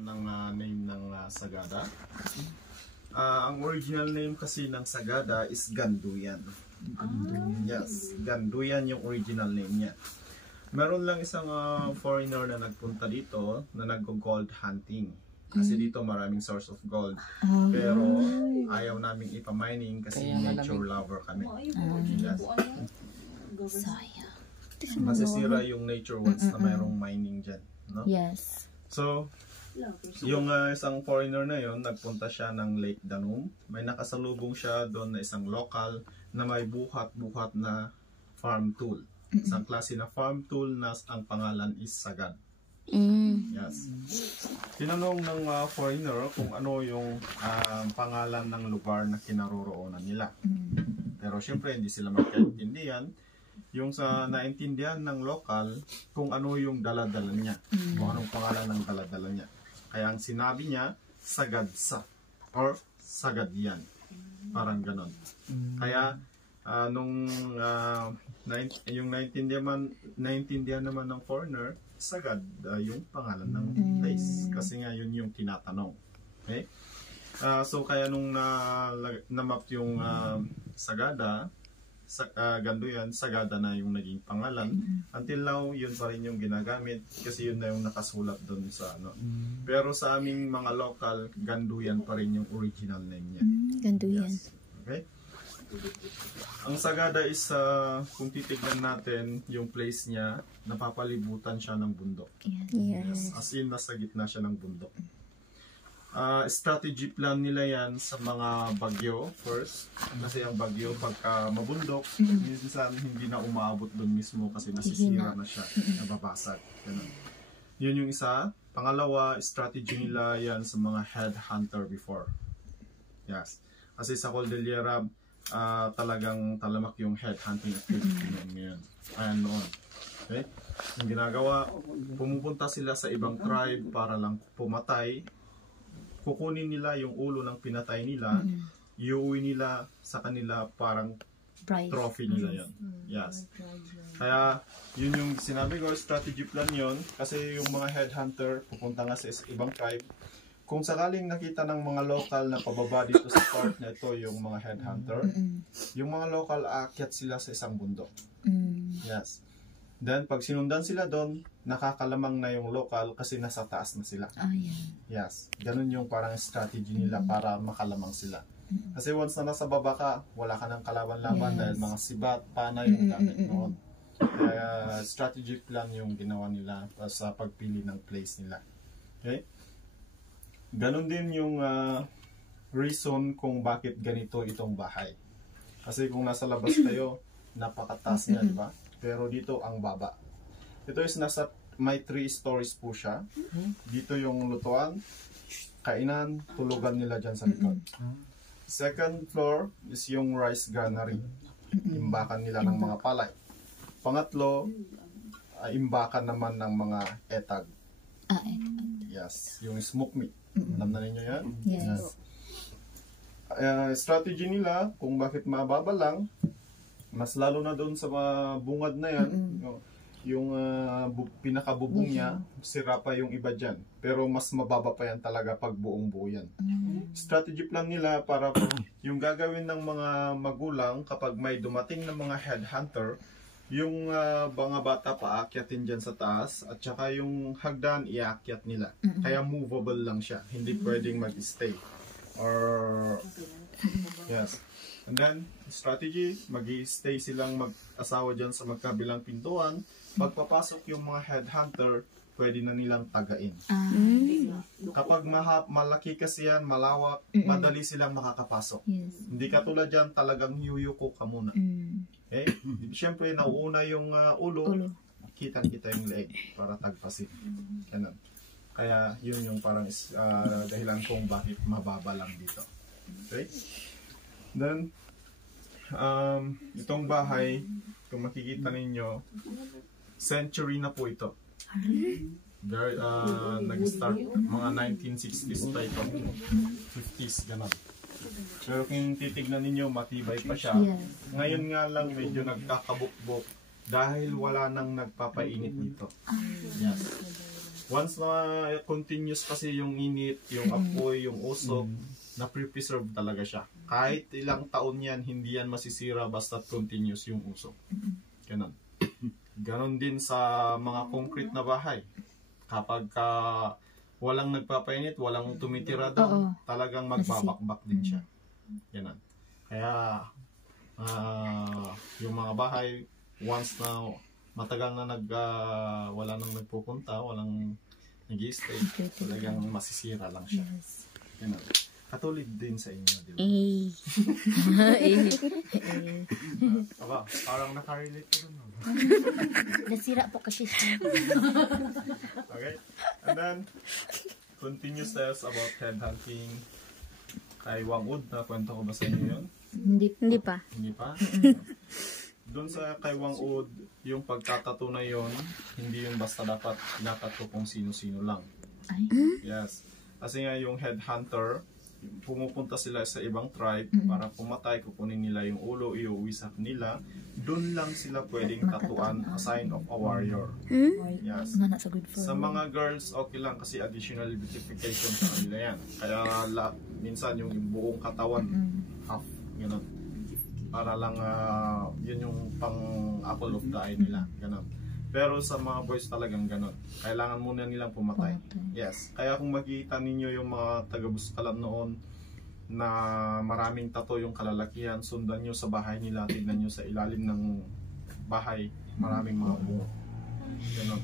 ng name ng Sagada. Ang original name kasi ng Sagada is Ganduyan. Yes, Ganduyan yung original name niya. Meron lang isang foreigner na nagpunta dito na nag-gold hunting. Kasi dito maraming source of gold. Pero ayaw naming ipamining kasi nature lover kami. Yes. Masisira yung nature once na mayroong mining dyan. No? Yes. So, yung isang foreigner na yon nagpunta siya ng Lake Danum. May nakasalubong siya doon na isang local na may buhat-buhat na farm tool. Isang klase na farm tool na ang pangalan is sagad. Yes. Tinanong ng foreigner kung ano yung pangalan ng lugar na kinaroroonan nila. Pero syempre hindi sila magkaintindihan. Yung sa naintindihan ng local kung ano yung daladala niya. Kung anong pangalan ng daladala niya. Kaya ang sinabi niya, sagadsa or sagadian. Parang ganon. Kaya yung naintindihan naman ng foreigner, sagad yung pangalan ng place. Kasi nga yun yung tinatanong. Okay? So kaya nung na-map yung Sagada, Ganduyan, Sagada na yung naging pangalan. Until now, yun pa rin yung ginagamit kasi yun na yung nakasulat doon sa ano. Pero sa aming mga local, Ganduyan pa rin yung original name niya. Ganduyan. Yes. Okay? Ang Sagada is, kung titignan natin yung place niya, napapalibutan siya ng bundok. Yes. As in, nasa gitna siya ng bundok. Strategy plan nila yan sa mga bagyo first. Kasi ang bagyo, pagka mabundok, minsan hindi na umaabot doon mismo kasi nasisira na siya, nababasag. Ganun. Yun yung isa. Pangalawa, strategy nila yan sa mga headhunter before. Yes. Kasi sa Cordillera, talagang talamak yung headhunting activity ngayon. Ayan noon. Okay? Yung ginagawa, pumupunta sila sa ibang tribe para lang pumatay. Kukunin nila yung ulo ng pinatay nila, iuwi nila sa kanila parang trophy nila yun. Yes. Kaya yun yung sinabi ko, strategy plan yun. Kasi yung mga headhunter, pupunta nga sa ibang tribe. Kung sakaling nakita ng mga local na pababa dito sa part na ito, yung mga headhunter, yung mga local aakyat sila sa isang bundok. Yes. Then, pag sinundan sila doon, nakakalamang na yung local kasi nasa taas na sila. Yes. Ganun yung parang strategy nila para makalamang sila. Kasi once na nasa baba ka, wala ka ng kalaban-laban dahil mga sibat, pana yung gamit noon. Kaya strategic plan yung ginawa nila sa pagpili ng place nila. Okay? Ganun din yung reason kung bakit ganito itong bahay. Kasi kung nasa labas kayo, napakataas niya, di ba? Pero dito ang baba. Ito is may 3 stories po siya. Dito yung lutuan, kainan, tulugan nila dyan sa likod. Second floor is yung rice granary. Imbakan nila ng mga palay. Pangatlo, imbakan naman ng mga etag. Yes, yung smoke meat. Alam na ninyo yan? Yes. Strategy nila, kung bakit mababa lang, mas lalo na doon sa mga bungad na yan, yung pinakabubong niya, sira pa yung iba dyan. Pero mas mababa pa yan talaga pag buong buo yan. Strategy plan nila para yung gagawin ng mga magulang kapag may dumating ng mga headhunter, yung mga bata paakyatin dyan sa taas at saka yung hagdan iakyat nila. Kaya movable lang siya. Hindi pwedeng mag-stay. Or yes. And then, strategy, mag-i-stay silang mag-asawa dyan sa magkabilang pintuan. Pagpapasok yung mga headhunter, pwede na nilang tagain. Kapag malaki kasi yan, malawak, madali silang makakapasok. Hindi katulad dyan, talagang yuyuko ka muna. Okay? Siyempre, nauuna yung ulo, kita-kita yung leeg para tagpasin. Ganun. Kaya, yun yung parang dahilan kung bakit mababa lang dito. Okay? Then, itong bahay, kung makikita ninyo, century na po ito. Nag-start mga 1960s pa ito. 50s, gano'n. Pero kung titignan ninyo, matibay pa siya. Ngayon nga lang medyo nagkakabukbok dahil wala nang nagpapainit dito. Yes. Once na continuous kasi yung init, yung apoy, yung usok, na-preserve talaga siya. Kahit ilang taon yan, hindi yan masisira basta continuous yung usok. Ganon. Ganon din sa mga concrete na bahay. Kapag walang nagpapainit, walang tumitira doon, talagang magbabakbak din siya. Ganon. Kaya yung mga bahay, once na matagal na wala nang nagpupunta, walang nag-i-stay, talagang masisira lang siya. Ganon. Katulad din sa inyo, di ba? Aba, parang nakarelate ko dun. Nasira po kasi siya. Okay? And then, continue steps about headhunting. Kay Wangud, nakwento ko ba sa inyo yun? Hindi pa. Hindi pa? Doon sa kay Wangud, yung pagtatato na yun, hindi yung basta dapat tinatato kung sino-sino lang. Yes. Kasi nga yung headhunter, pumupunta sila sa ibang tribe para pumatay, kukunin nila yung ulo, iuwi sa kanila. Doon lang sila pwedeng tatuan a sign of a warrior. Yes. Sa mga girls, okay lang kasi additional beautification sa kanila yan. Kaya minsan yung buong katawan, half, gano'n. Para lang, yun yung pang apple of the eye nila, gano'n. Pero sa mga boys talagang ganon. Kailangan muna nilang pumatay. Yes. Kaya kung makikita ninyo yung mga taga-Buskalan noon na maraming tato yung kalalakihan, sundan nyo sa bahay nila, tignan nyo sa ilalim ng bahay, maraming mga bungo. Ganon.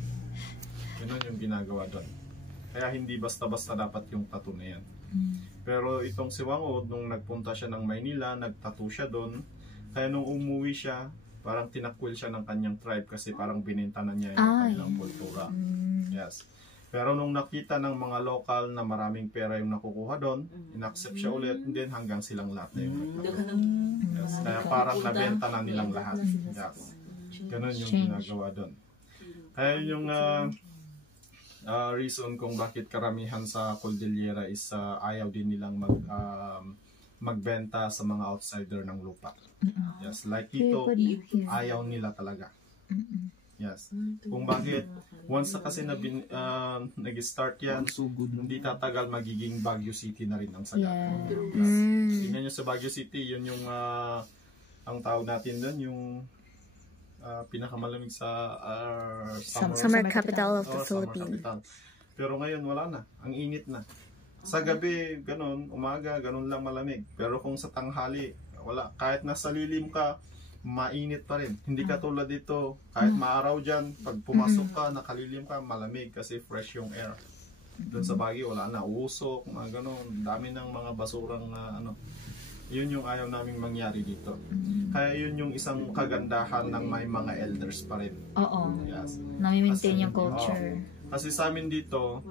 Ganon yung ginagawa doon. Kaya hindi basta-basta dapat yung tato na yan. Pero itong si Wangud, nung nagpunta siya ng Maynila, nagtato siya doon. Kaya nung umuwi siya, parang tinakwil siya ng kanyang tribe kasi parang binenta na niya yung kanilang kultura. Yes. Pero nung nakita ng mga lokal na maraming pera yung nakukuha doon, inaccept siya ulit, and then hanggang silang lahat na yung nagtato. Yes. Kaya parang nabenta na nilang lahat. Yes. Ganun yung ginagawa doon. Kaya yung reason kung bakit karamihan sa Cordillera is ayaw din nilang magbenta sa mga outsider ng lupa. Yes, like ito, ayaw nila talaga. Yes. Kung bakit, once na kasi nag-start yan, hindi tatagal magiging Baguio City na rin ang Sagada. Yes. Tingnan nyo sa Baguio City, yun yung ang tawag natin doon, yung pinakamalamig sa summer capital of the Philippines. Pero ngayon wala na, ang init na. Sa gabi, ganun, umaga, ganun lang malamig. Pero kung sa tanghali, wala. Kahit nasa lilim ka, mainit pa rin. Hindi ka tulad dito, kahit maaraw dyan, pag pumasok ka, nakalilim ka, malamig kasi fresh yung air. Doon sa Baguio, wala na. Usok, mga ganun. Dami ng mga basurang Yun yung ayaw naming mangyari dito. Kaya yun yung isang kagandahan ng may mga elders pa rin. Oo. Yes. Nami-maintain yung culture. Kasi sa amin dito,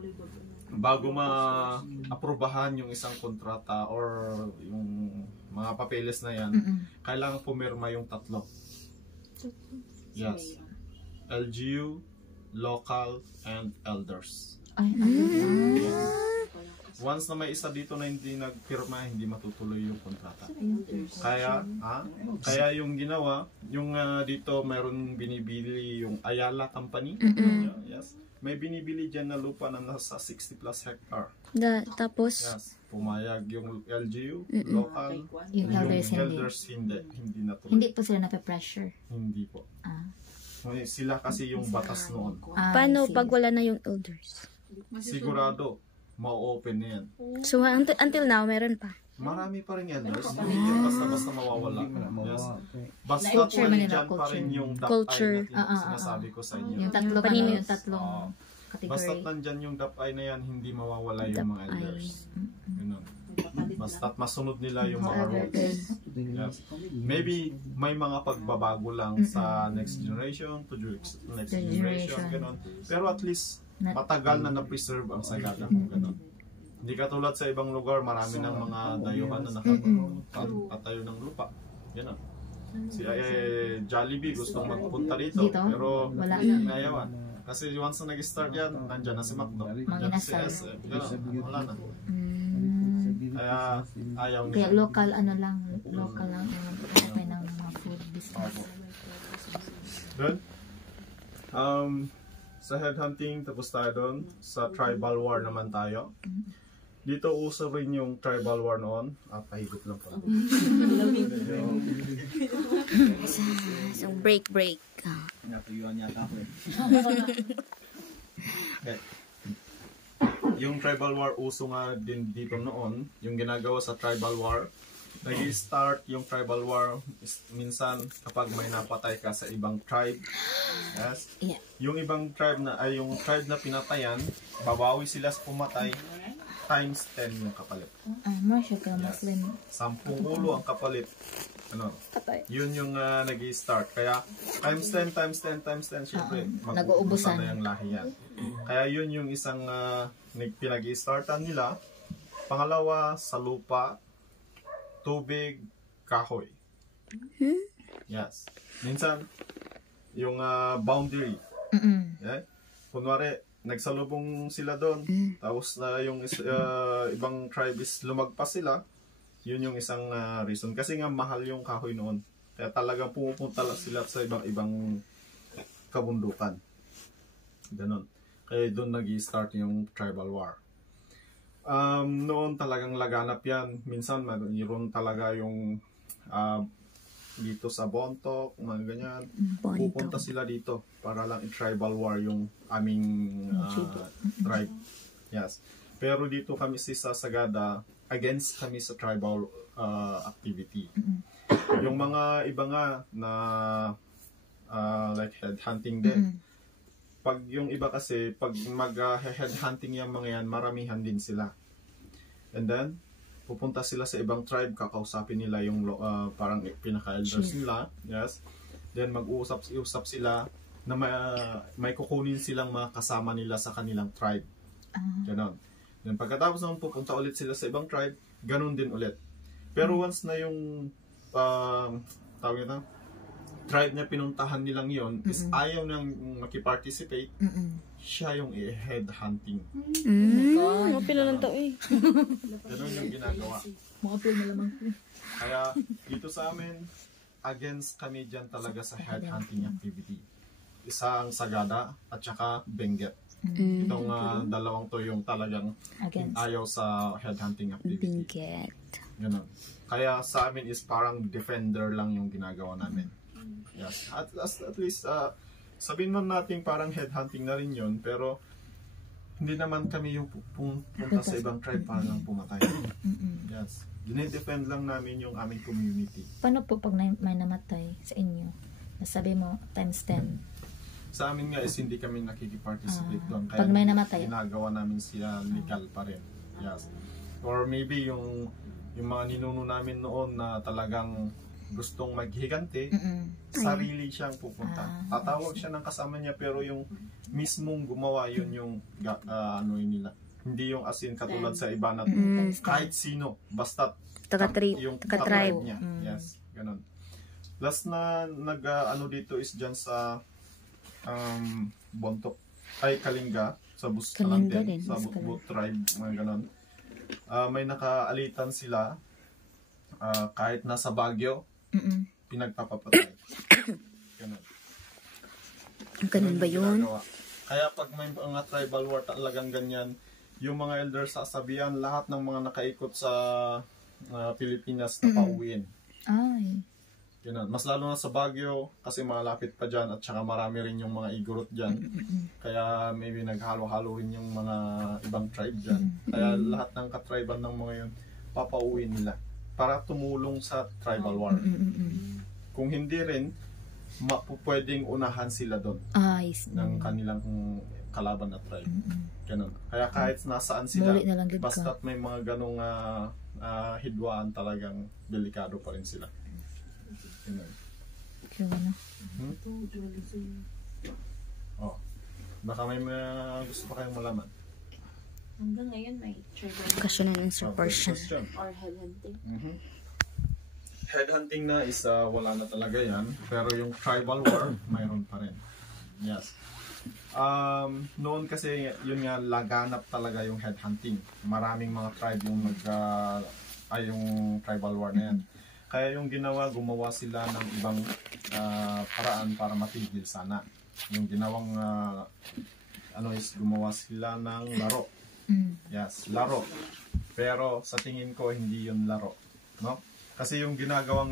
bago ma-aprobahan yung isang kontrata or yung mga papeles na yan, kailangan pumirma yung tatlo. Yes. LGU, local, and elders. Yes. Once na may isa dito na hindi nagpirma, hindi matutuloy yung kontrata. Kaya yung ginawa, yung dito mayroon binibili yung Ayala Company. Yes. May binibili dyan na lupa na nasa 60 plus hectare. Tapos? Yes. Pumayag yung LGU, local, yung elders hindi natuloy. Hindi po sila nape-pressure? Hindi po. Sila kasi yung batas noon. Paano pag wala na yung elders? Sigurado, ma-open na yan. So until now, meron pa? Marami pa rin elders. Hindi yan basta-basta mawawala. Yes. Basta nandyan pa rin yung DAP-I na sinasabi ko sa inyo. Yung tatlo kanina, yung tatlong category. Basta't nandyan yung DAP-I na yan, hindi mawawala yung mga elders. Ganun. Basta't masunod nila yung mga rules. Yes. Maybe may mga pagbabago lang sa next generation to next generation. Ganun. Pero at least matagal na na-preserve ang Sagada kung ganun. Hindi katulad sa ibang lugar, marami ng mga dayuhan na nakapatayo ng lupa. Yan o. Si Jollibee gustong magpunta dito, pero wala nayawan. Kasi once na nag-start yan, nandyan na si Macdo, nandyan na si SF, wala na. Kaya ayaw nila. Kaya local lang ang pagkakay ng mga food business. Good. Sa headhunting, tapos tayo doon. Sa tribal war naman tayo. Dito uso rin yung tribal war noon. Pahigop lang po. So, break. Natuyuan yata ako eh. Okay. Yung tribal war uso nga din dito noon. Yung ginagawa sa tribal war, nag-start yung tribal war minsan kapag may napatay ka sa ibang tribe. Yes. Yeah. Yung ibang tribe na ay yung tribe na pinatayan, babawi sila sa pumatay times 10 yung kapalit. Mo siya ka Muslim. 10 ulo ang kapalit. Ano? Yun yung nag-i-start. Kaya times 10 syempre Nag-uubusan na yung lahi yan. Kaya yun yung isang pinag-i-startan nila. Pangalawa, sa lupa, tubig, kahoy. Yes. Minsan, yung boundary. Yeah? Kunwari, nagsalubong sila doon. Tapos na yung ibang tribes lumagpas sila. Yun yung isang reason. Kasi nga mahal yung kahoy noon. Kaya talagang pumupunta sila sa ibang kabundukan. Ganon. Kaya doon nag-i-start yung tribal war. Noon talagang laganap yan. Minsan mayroon talaga yung dito sa Bontoc, mga ganyan. Pupunta sila dito para lang i-tribal war yung aming tribe. Yes. Pero dito kami sa Sagada, against kami sa tribal activity. Yung mga iba nga na like headhunting din. Pag yung iba kasi, pag mag-headhunting yung mga yan, maramihan din sila. And then, pupunta sila sa ibang tribe, kakausapin nila yung parang pinaka-elders nila. Yes. Then mag-uusap sila na may kukunin silang mga kasama nila sa kanilang tribe. Ganon. Then pagkatapos naman pupunta ulit sila sa ibang tribe, ganon din ulit. Pero once na yung tawag nito, tribe na pinuntahan nilang yon is ayaw nang makiparticipate, siya yung i-headhunting. Mapila lang to eh. Ganon yung ginagawa. Mga pil na lamang. Kaya dito sa amin, against kami dyan talaga sa headhunting activity. Isa ang Sagada at saka Benguet. Itong dalawang to yung talagang ayaw sa headhunting activity. Benguet. Ganon. Kaya sa amin is parang defender lang yung ginagawa namin. Yes. At least, sabihin man natin parang headhunting na rin yun, pero hindi naman kami yung pupunta sa ibang tribe para lang pumatay. Yes. Dinidefend lang namin yung aming community. Paano po pag may namatay sa inyo? Nasabi mo, times 10. Sa amin nga is hindi kami nakikiparticipate doon. Kaya Pag may namatay, ginagawa namin sila legal pa rin. Yes. Or maybe yung mga ninuno namin noon na talagang gustong maghiganti, sarili siyang pupunta. Tatawag siya ng kasama niya, pero yung mismong gumawa, yun yung nila. Hindi yung asin katulad sa iba na kahit sino, basta yung Taga-tribe niya. Yes, ganun. Last na dito is dyan sa Bontoc, ay Kalinga, sa Kalinga din, din, sa But tribe, mga ganun. May nakaalitan sila, kahit nasa Baguio, pinagpapapatay. Ganun. Ganun ba yun? Ginagawa. Kaya pag may mga tribal war talagang ganyan, yung mga elders sasabihan lahat ng mga nakaikot sa Pilipinas na pauwiin. Ay. Ganun. Mas lalo na sa Baguio kasi malapit pa dyan at saka marami rin yung mga igorot dyan. Kaya maybe naghalo-halo rin yung mga ibang tribe dyan. Kaya lahat ng katriban ng mga yun, papauwiin nila para tumulong sa tribal war. Kung hindi rin, pwedeng unahan sila doon ng kanilang kalaban na tribe. Ganun. Kaya kahit nasaan sila, basta't may mga ganong hidwaan, talagang delikado pa rin sila. Ganun. Baka may gusto pa kayong malaman. Hanggang ngayon may tribal Question and answer portion. or headhunting. Headhunting na is wala na talaga yan, pero yung tribal war mayroon pa rin. Yes. Noon kasi yun nga laganap talaga yung headhunting. Maraming mga tribe yung yung tribal war na yan. Kaya yung gumawa sila ng ibang paraan para matigil sana. Yung ginawang is gumawa sila ng laro. Yes, laro. Pero sa tingin ko hindi yun laro, no? Kasi yung ginawa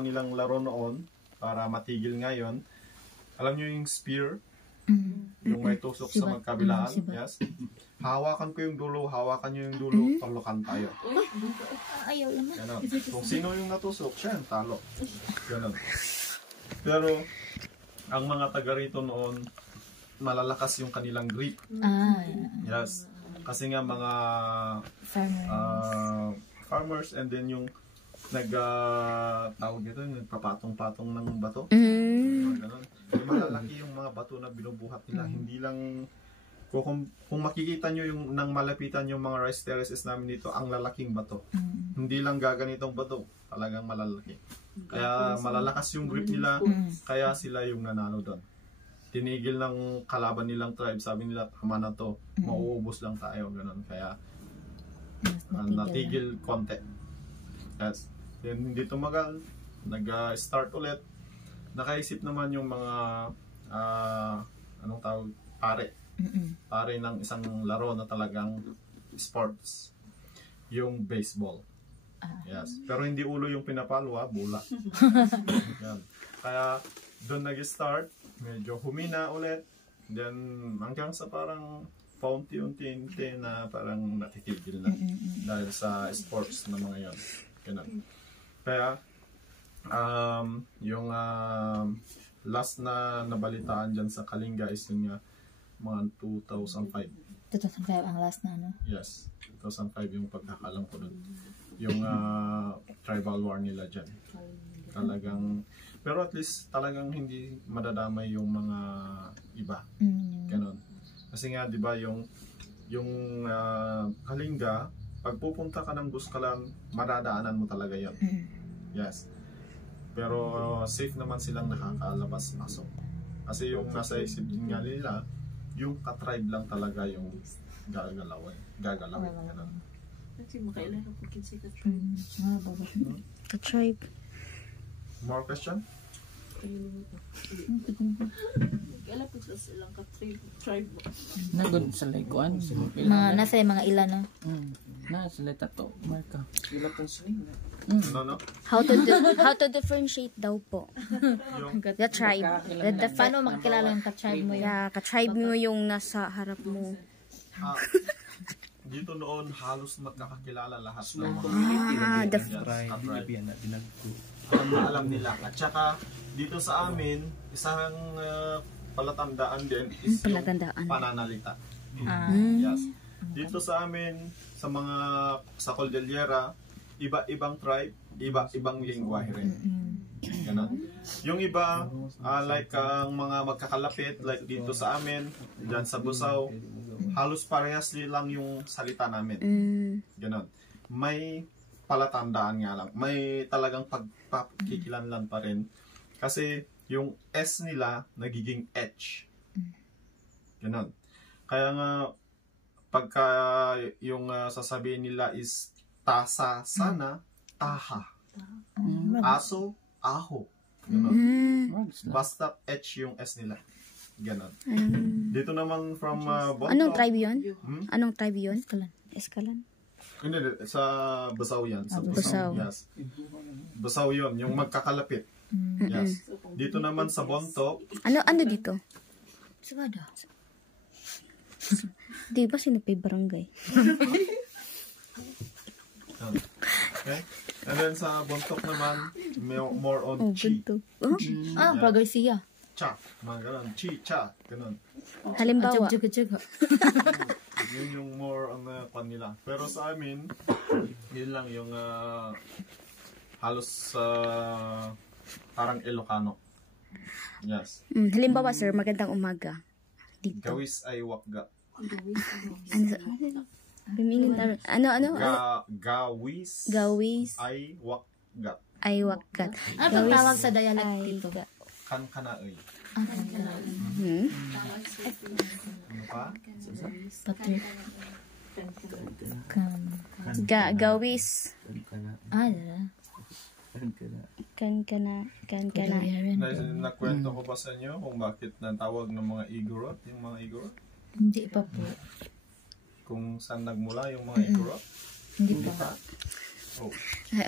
nilang laro noon para matigil ngayon. Alam niyo yung spear? Yung may tusok sa magkabilaan. Yes. Hawakan ko yung dulo, hawakan niyo yung dulo, talokan tayo. Ayaw naman. Ganon. Kung sino yung natusok, siya yung talo. Ganon. Pero, ang mga taga rito noon, malalakas yung kanilang grip. Yes. Kasi nga mga farmers and then yung tawag nito, nagpapatong-patong ng bato. Ganon. Malalaki yung mga bato na binubuhat nila. Hindi lang, kung makikita nyo yung nang malapitan yung mga rice terraces namin dito, ang lalaking bato. Hindi lang gaganitong bato, talagang malalaki. Kaya malalakas yung grip nila, kaya sila yung nanalo doon. Tinigil ng kalaban nilang tribe, sabi nila, tama na to, mauubos lang tayo, ganun. Kaya natigil konti. Yes. Then, hindi tumagal, nag-start ulit. Nakaisip naman yung mga anong tawag, pare ng isang laro na talagang sports, yung baseball. Yes. Pero hindi ulo yung pinapalo, bola. Yan. Kaya doon nag-start, medyo humina ulit, then hanggang sa parang paunti-unti na parang natitigil na dahil sa sports na mga yon. Ganun. Kaya yung last na nabalitaan dyan sa Kalinga is yung mga 2005. 2005 ang last na, no? Yes, 2005 yung pagkakalam ko doon. Yung tribal war nila dyan. Talagang, pero at least talagang hindi madadamay yung mga iba. Ganon. Kasi nga, di ba, yung Kalinga, pag pupunta ka ng Buskalan, madadaanan mo talaga yan. Yes. Pero safe naman silang nakakalabas-pasok. Kasi yung nasa isip din nga nila, yung ka-tribe lang talaga yung gagalawin. Ganun. Kasi makailan ang pagkinsi ka-tribe. Ka-tribe. More question? Kailan po sa silang ka-tribe mo? Nagod sa likuan. Nasa yung mga ilan, no? Na, sila tato. Marka. Sila pong sila. No? How to differentiate daw po. The tribe. Paano makakilala yung ka-tribe mo yun? Yeah, ka-tribe mo yung nasa harap mo. Dito noon, halos magkakakilala lahat ng mga alam nila. At saka, dito sa amin, isang palatandaan din is yung pananalita. Yes. Dito sa amin, sa Cordillera, iba-ibang tribe, iba-ibang lingwahe rin. Ganon. Yung iba, like ang mga magkakalapit, like dito sa amin, dyan sa Busaw, halos parehas lang yung salita namin. Ganon. May palatandaan nga lang. May talagang pagpakikilanlan pa rin. Kasi yung S nila, nagiging H. Ganon. Kaya nga, pagka yung sasabihin nila is tasa, sana, taha. Aso, aho. Ganon. Basta H yung S nila. Ganon. Dito naman from Bonto. Anong tribe yun? Anong tribe yun? Eskalan. Hindi, sa Busaw yan. Sa Busaw. Yes. Busaw yun, yung magkakalapit. Yes. Dito naman sa Bonto. Ano dito? Sabada. Di ba sinupay barangay? Okay. And then sa Bontok naman, more on chi. Progresiya. Cha. Mga ganun. Chi, cha. Ganun. Halimbawa. Juga. Yun yung more on pan nila. Pero sa amin, yun lang yung halos parang Ilocano. Yes. Halimbawa sir, magandang umaga. Dito. Gawis ay wakga. Ano? Gawis ay wakgat. Ano pang tawag sa dialect dito? Kankanaoy. Hmm? Ano pa? Gawis. Dala. Kan kana. Nakwento ko ba sa inyo kung bakit natawag ng mga Igorot, yung mga Igorot? Hindi pa po. Kung saan nagmula yung mga Igorot? Hindi pa. Oh. Ay,